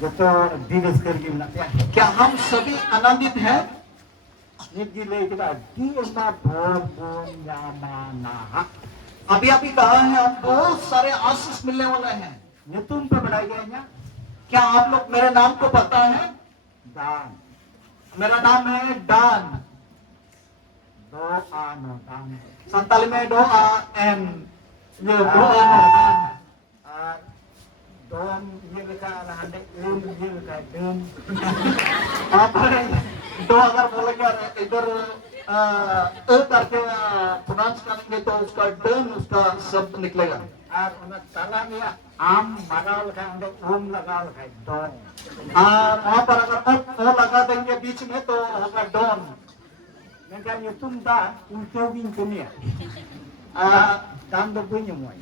जतो दिवस करके मिलते हैं। क्या हम सभी आनंदित हैं? एक जी ले के बाद दी ना भोर ना अभी अभी कहा है आप बहुत सारे आशीष मिलने वाले हैं। ये तुम पे बढ़ाई गए ना। क्या आप लोग मेरे नाम को पता है? दान मेरा नाम है डान। दो आनो दान संताली में डो आ एन, ये डो आनो डान। दोम ये लिखा रहा है ये लिखा है दोम। आप दो अगर बोलेंगे इधर करके प्रोनाउंस करेंगे तो उसका डन उसका शब्द निकलेगा। और ताला में आम लगा लिखा है ओम लगा लिखा है दोम। वहां पर अगर ओ लगा देंगे बीच में तो होगा don. Maka nyutum da untuk win kunia. Dan berpunya muai.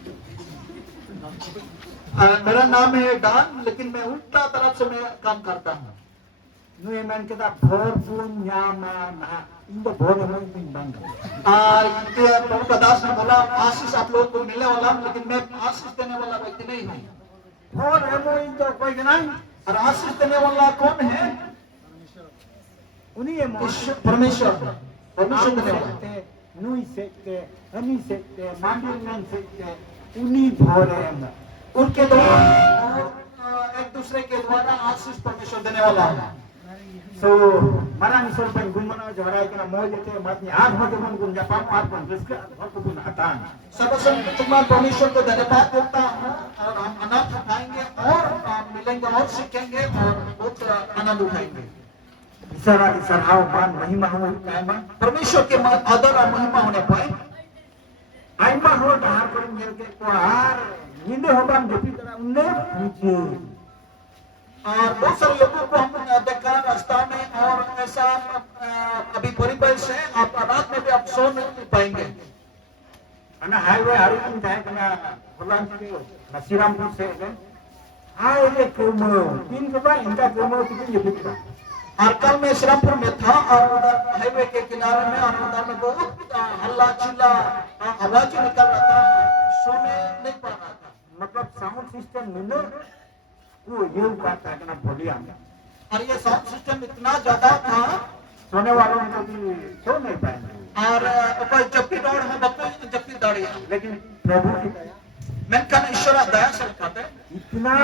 मेरा नाम है डान, लेकिन मैं उल्टा तरफ से मैं काम करता हूँ। Nui man kita bor punya mana. Indo bor mai bin bang. ये प्रभु दास ने बोला आशीष आप लोगों को मिलने वाला, लेकिन मैं आशीष देने वाला व्यक्ति नहीं हूँ। Bor emo indo koi kenai. और आशीष देने वाला कौन है? Uni emo. परमेश्वर। परमेश्वर देने वाला। Nui sette, ani sette, mandir nan sette. Uni bor emo. उनके द्वारा एक दूसरे के द्वारा आशीष परमेश्वर देने वाला है। So marang sorban gumana jarai kena mau jete matni आग हो जमन गुन जापाम आग बन जिसके और गुन हतान। सर्वशक्तिमान परमेश्वर को धन्यवाद देता हूँ और हम आनंद उठाएंगे और मिलेंगे और सीखेंगे और बहुत आनंद उठाएंगे। इसरा इसराव मान महिमा हो कायमा परमेश्वर के आदर और महिमा होने पाए। आइमा हो डहार पर मिल के कुआर निंदे हो बाम जपी तरह उन्ने पूछे। और बहुत सारे लोगों को हम देखा रास्ता में और ऐसा अभी परिवेश है, आप रात में भी आप सो नहीं पाएंगे। अना हाईवे हारुकुन जाए कना बुलान के नसीरामपुर से हाँ ये कोमो तीन के बाद इनका कोमो कितनी जपी और कल मैं श्रीरामपुर में था और उधर हाईवे के किनारे में और उधर में बहुत हल्ला चिल्ला आवाज निकल रहा था, सोने नहीं पा रहा था। मतलब साउंड सिस्टम मिलो वो ये बात है ना बोलिया और ये साउंड सिस्टम इतना ज्यादा था सोने वालों को भी सो नहीं पाएंगे और जप्पी दौड़ है बकरी जप्पी दौड़ी, लेकिन प्रभु की दया मैं कहना ईश्वर दया से खाते इतना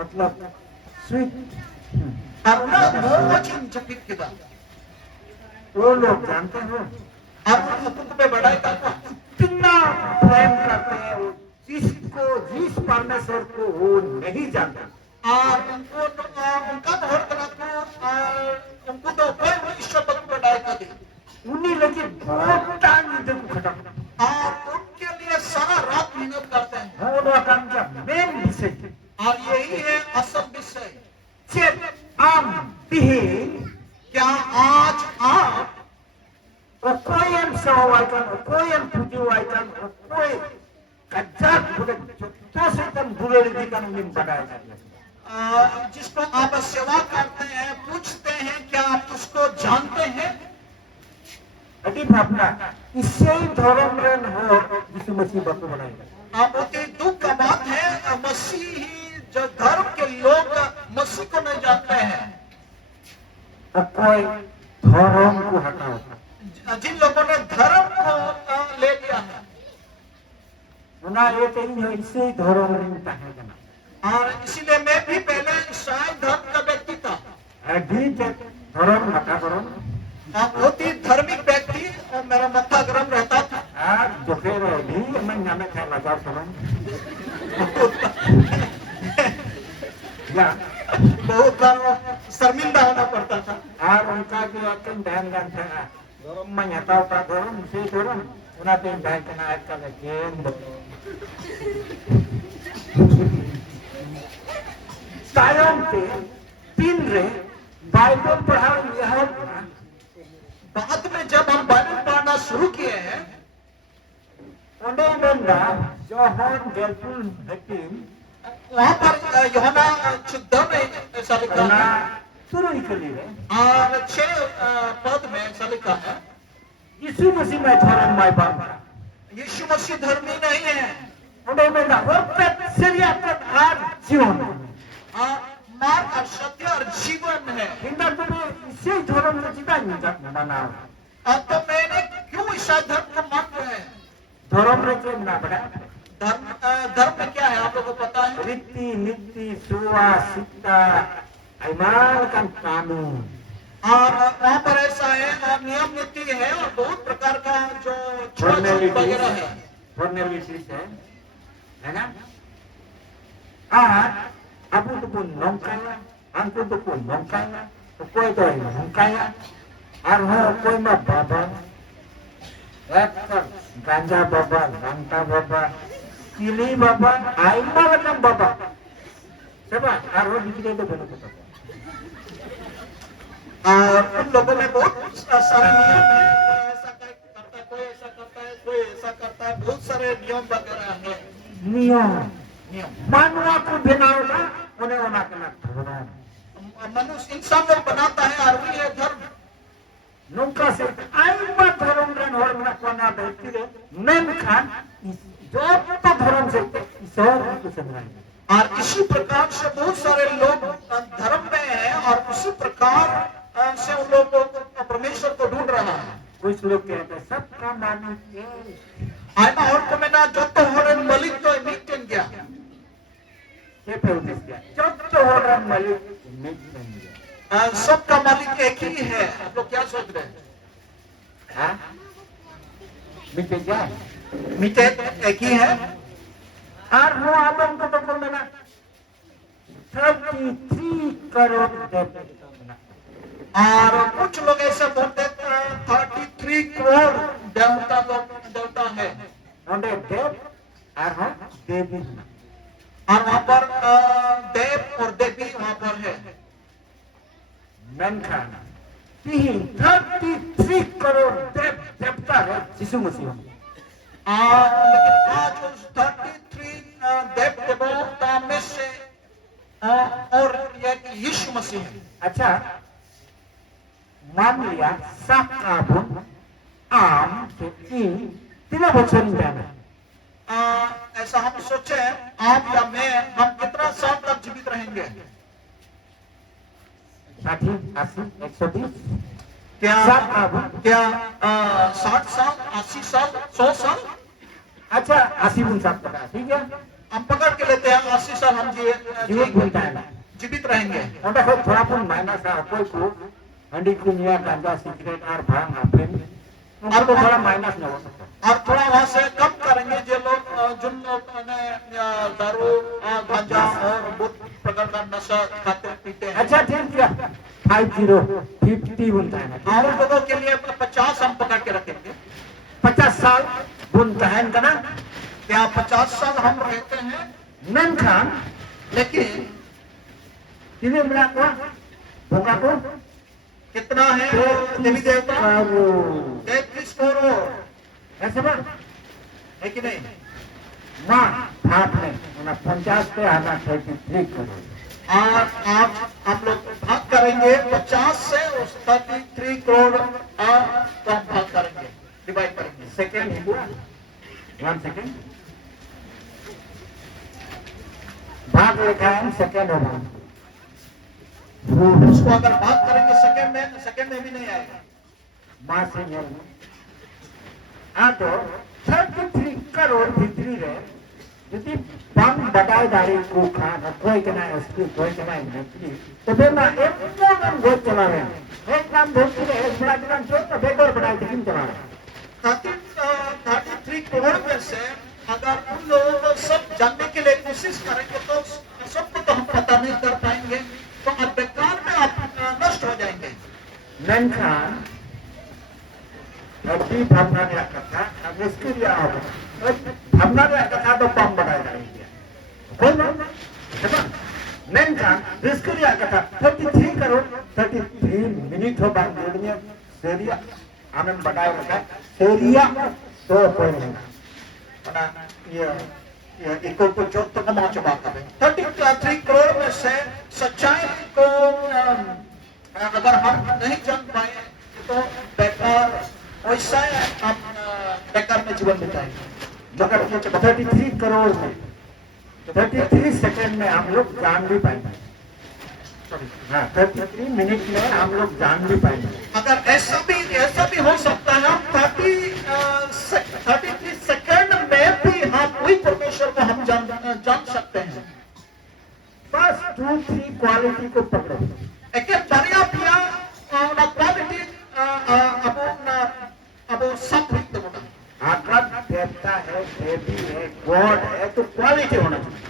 मतलब स्वीट और उन्हें जप्पी की बात वो लोग जानते हो आप हुकुम पे बढ़ाई करता कितना प्रेम करते हैं वो जिस परमेश्वर को वो नहीं जानता और उनका तो हर तरह को उनको तो कोई ईश्वर पर बढ़ाई कर दी उन्हीं लेकिन बहुत टाइम इधर को खत्म और उनके लिए सारा रात मेहनत करते हैं। वो लोग का मेन विषय और यही है असल विषय। चेक आम दिहे क्या आज आप कोई हम सवाइकन कोई हम पुजुवाइकन कोई कच्चा बुले तो से तम बुले दिकन उन्हें बढ़ाया जिसको आप सेवा करते हैं, पूछते हैं क्या आप उसको जानते हैं? अभी भावना इससे ही धर्म रन हो यीशु मसीह बापू बनाएगा। आप बहुत ही दुख का बात है, मसीही जो धर्म के लोग मसीह को नहीं जानते हैं। कोई धर्म को हटाओ जिन लोगों ने धर्म को ले लिया है उन्हें ये कहीं है इससे ही धर्म रहता है और इसीलिए मैं भी पहले ईसाई धर्म का व्यक्ति था। अभी धर्म हटा करो बहुत ही धार्मिक व्यक्ति और मेरा मत्था गर्म रहता था। आज दोपहर भी मैं यहाँ में ख्याल लगा करूँ या बहुत शर्मिंदा होना पड़ता था और उनका जो अपन ध्यान था धर्म में हटा होता धर्म से धर्म उन्हें तो ध्यान करना आज का लेकिन कायम पे तीन रे बाइबल पढ़ा यह बाद में जब हम बाइबल पढ़ना शुरू किए हैं उन्हें बंदा जोहन जेलपुल हकीम वहां पर यूहन्ना चुद्ध में ऐसा लिखा है शुरू ही चली है और 6 पद में ऐसा लिखा है यीशु मसीह में धर्म माय बाप यीशु मसीह धर्मी नहीं है। उन्हें बंदा और पे सीरिया पर आज जीवन मनाओ तो मैंने क्यों ईसाई धर्म को मान रहे हैं? धर्म रे के ना बड़ा धर्म में क्या है आप लोगों को पता है? रीति नीति सुवा सीता ऐमाल kan कानून और वहाँ पर ऐसा है नियम नीति है और बहुत प्रकार का जो छूत वगैरह है, फॉर्मेलिटीज है ना? अब तो कोई नौकाया हमको तो कोई नौकाया तो कोई तो नौकाया और हो कोई में बाबा एक गांजा बाबा गांटा बाबा किली बाबा आइमा लकम बाबा सब और हो बिजली तो बनो तो और उन लोगों में बहुत सारे नियम है, कोई ऐसा करता है, कोई ऐसा करता है, कोई ऐसा करता है, बहुत सारे नियम वगैरह है। नियम मानवा को बनावला उन्हें होना करना धर्म मनुष्य इंसान लोग बनाता है और वही है धर्म। नौका से आइमा धर्म रे और ना कोना बैठी रे मेन खान जो तो धर्म से ईश्वर को समझाएंगे और इसी प्रकार से बहुत सारे लोग धर्म में हैं और उसी प्रकार से उन लोगों को परमेश्वर को ढूंढ रहा है। कुछ लोग कहते हैं सबका मालिक आइमा और को मैं ना जो तो हरन मलिक तो मीटन गया ये पे उठे गया जो तो हरन मलिक मीटन गया सबका मालिक एक ही है। आप लोग क्या सोच रहे हैं? हाँ मीटे क्या मीटे एक ही है और वो आदम को तो बोल देना 33 करोड़ देवता और कुछ लोग ऐसे बोलते हैं 33 करोड़ देवता है उन्हें देव और हम देवी और वहाँ पर देव और देवी वहाँ पर है। मैनखान 33 करोड़ देवता है यीशु मसीह लेकिन आज उस 33 देवता में से और यीशु मसीह है। अच्छा मान लिया साकाबुन आम के तीनों बच्चों जाना ऐसा हम सोचे आप या मैं हम कितना साल तक जीवित रहेंगे? 60 80 120 क्या साकाबुन क्या 60 साल 80 साल 100 साल? अच्छा 80 गुण सात पका ठीक है हम पकड़ के लेते हैं 80 साल हम जीवित रहेंगे। उनका कोई थोड़ा पुन माइनस है कोई को हंडी कुनिया गांजा सिगरेट और भांग अफीम उनको तो थोड़ा माइनस न हो सकता और थोड़ा वहां से कम करेंगे जो लोग जिन लोग दारू गांजा और बहुत प्रकार का नशा खाते पीते हैं। अच्छा ठीक है 50 बनता है ना और लोगों के लिए 50 हम पकड़ के रखेंगे। 50 साल बनता है ना क्या 50 साल हम रहते हैं? नन खान लेकिन कितने मिला को भोगा को कितना है देवी देवता? 33 करोड़ ऐसे बात है कि नहीं? माँ भाग में उन्हें 50 पे आना 33 करोड़ आप लोग भाग करेंगे 50 से उस 33 करोड़ तो हम भाग करेंगे डिवाइड करेंगे। सेकेंड हिंदू 1 सेकेंड भाग लिखा है सेकेंड होगा उसको अगर बात करेंगे सेकंड में भी नहीं आएगा। माँ से हाँ तो 33 करोड़ भीतरी रहे यदि बम बटाई दारी को खाना कोई के ना उसकी कोई के ना नकली तो फिर ना एक नाम बहुत चला रहे हैं एक नाम बहुत चले एक बड़ा नाम जो तो बेकार बनाए लेकिन चला रहे 33 करोड़ में से अगर उन लोगों को सब जानने के लिए कोशिश करेंगे तो सबको तो हम पता नहीं कर पाएंगे तो आप बेकार में आप नष्ट हो जाएंगे। ननखान अभी भावना ने कथा अब इसके लिए आओ भावना ने कथा तो बम बनाए जाएंगे कोई ना ननखान इसके लिए कथा 33 करोड़ 33 मिनट हो बात जोड़ने सेरिया आनंद बनाए रखा सेरिया तो कोई नहीं ना ये इको को जो तो कमा चुका है 33 करोड़ में से सच्चाई को अगर हम नहीं जान पाए तो बेकार वैसा हम बेकार में जीवन बिताएंगे। मगर 33 करोड़ में 33 सेकंड में हम लोग जान भी पाएंगे हाँ 33 मिनट में हम लोग जान भी पाएंगे। अगर ऐसा भी हो सकता है, हम 33 सेकंड में भी हम वही परमेश्वर को हम जान सकते हैं। बस 2-3 क्वालिटी को पकड़ो। लेकिन बढ़िया पिया ना क्वालिटी अब सब हुई तो होना। अगर देवता है, देवी है, गॉड है तो क्वालिटी होना चाहिए।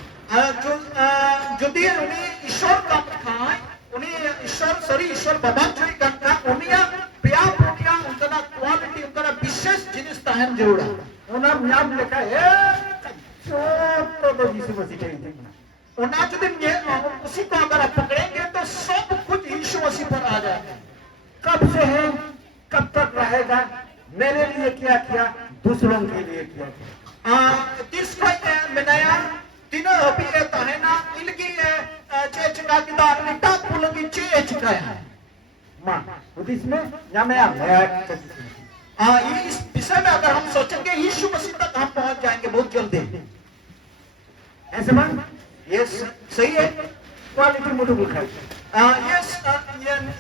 যদি উনি ঈশ্বর কাম খায়, উনি ঈশ্বর সরি ঈশ্বর বাবা চুরি কাম খায়, উনিয়া প্রিয়া পুনিয়া উনকা क्वालिटी उनका विशेष जिनिस ताहन जरूर है। उन्हें नाम लिखा है तो यीशु मसीह का ही देखना। उन्हें यदि उसी को अगर आप पकड़ेंगे तो सब कुछ यीशु मसीह पर आ जाएगा। कब से है, कब तक रहेगा, मेरे लिए क्या किया, दूसरों के लिए क्या किया। Tiskoi menaya tina hobi tahena ilgi cecika kita nita pulangi cecika ya. माँ इसमें या इस विषय में अगर हम सोचेंगे यीशु मसीह तक हम पहुंच जाएंगे बहुत जल्दी। ऐसे मान ये सही है। क्वालिटी मुझे लिखा है।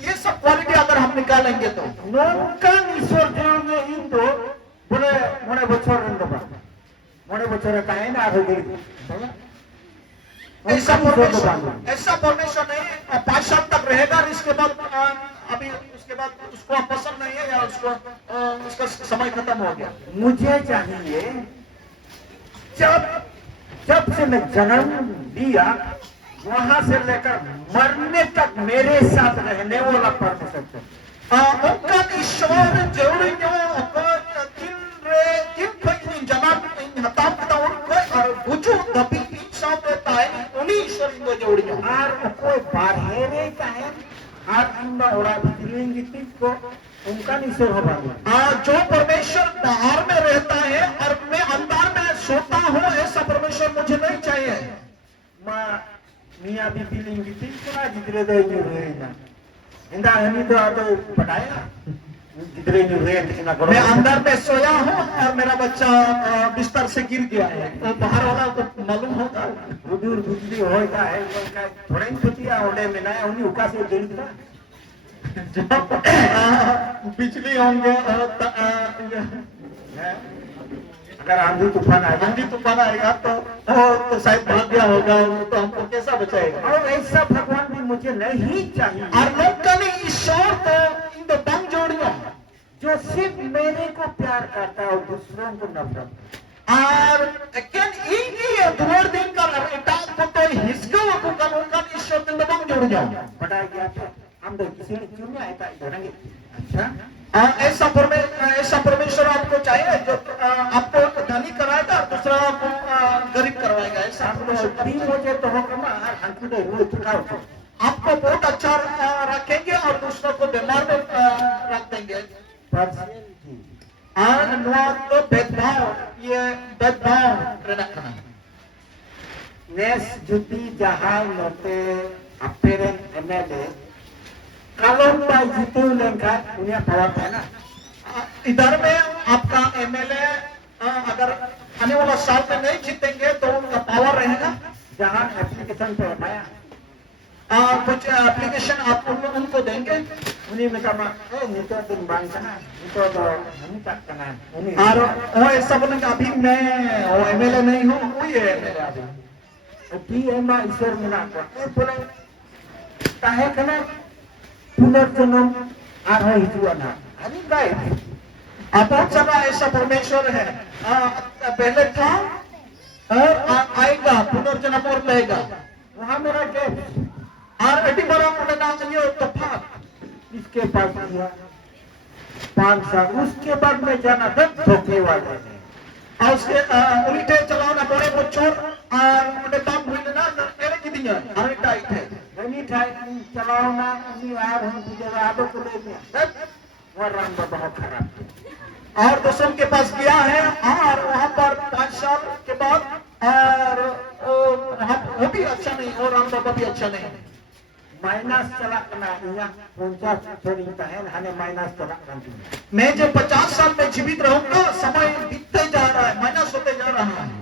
ये सब क्वालिटी अगर हम निकालेंगे तो नौकन ईश्वर देवने इंदो बोले मोने बच्चों रंग बा मोने बच्चों का है ना आगे गिर ऐसा परमेश्वर नहीं 5 साल तक रहेगा। इसके बाद अभी उसके बाद उसको पसंद नहीं है या उसको उसका समय खत्म हो गया। मुझे चाहिए जब से मैं जन्म लिया वहां से लेकर मरने तक मेरे साथ रहने वाला परमेश्वर। उनका ईश्वर जोड़ियों जनाब हताम का उनको और बुझो दबी इंसान देता है उन्हीं ईश्वर को जोड़ियों और कोई बाहर का है और अंदर और दिलेंगे को उनका ईश्वर होगा। जो परमेश्वर बाहर में रहता है और मैं अंदर में सोता हूँ, ऐसा परमेश्वर मुझे नहीं चाहिए। माँ मियाँ भी दिलेंगे थोड़ा जितने दो ना इंदा हनी तो बताया जितने मैं अंदर में सोया हूँ और मेरा बच्चा बिस्तर से गिर गया है तो बाहर वाला को मालूम होगा। दूर बिजली होता है थोड़ा ही छुट्टियाँ होने में ना उन्हीं उका से गिर गया बिजली होंगे अगर आंधी तूफान आएगा तो शायद भाग गया होगा तो हमको कैसा बचाएगा। और ऐसा भगवान भी मुझे नहीं चाहिए। और लोकली ईश्वर तो इन दो बंग जोड़ियों जो सिर्फ मेरे को प्यार करता है और दूसरों को नफरत। और लेकिन इनकी दूर दिन का इटाक को तो हिस्सा को उनका ईश्वर इन दो बंग जोड़ियों बता गया था हम तो किसी ने क्यों नहीं आया इधरेंगे। अच्छा ऐसा परमेश्वर आपको चाहिए जो आपको धनी कराएगा और दूसरा आपको गरीब करवाएगा। ऐसा मुझे तो होगा हमको तो रोज चुकाओ आपको बहुत अच्छा रखेंगे और दूसरों को बीमार में रख देंगे। तो भेदभाव ये भेदभाव रखना नेस जुटी जहां नोते apparent MLA kalau Pak Jitu Lengka punya power है ना। इधर में आपका एमएलए अगर आने वाला साल में नहीं जीतेंगे तो उनका पावर रहेगा। जहां एप्लीकेशन पे बनाया कुछ एप्लीकेशन आप उनको देंगे उन्हीं में कहा नीतो दिन बांग करना नीतो तो हम तक करना और वो ऐसा बोलेंगे अभी मैं वो एमएलए नहीं हूँ वही है एमएलए अभी पीएम ईश्वर मिला को बोले काहे करना पुनर्जन्म आरो हिजुआना अरे भाई बहुत सारा ऐसा परमेश्वर है पहले था और आएगा पुनर्जन्म और रहेगा। वहां मेरा क्या और अटी बड़ा उन्होंने ये तफात इसके पास किया 5 साल उसके बाद में जाना था धोखे वाले और उसके उल्टे चलाना बड़े बच्चों उन्हें बाप भूलने ना मेरे की दिया अरे टाइट है नहीं टाइट चलाना उन्हीं यार हम तुझे आदो को ले गया वो राम बहुत खराब और दूसरों के पास गया है और वहां पर 5 साल के बाद और वो भी अच्छा नहीं और राम बाबा भी अच्छा नहीं माइनस चला करना या 50 थोड़ी है हमें माइनस चला करना। मैं जो 50 साल में जीवित रहूंगा समय बीतते जा रहा है माइनस होते जा रहा है।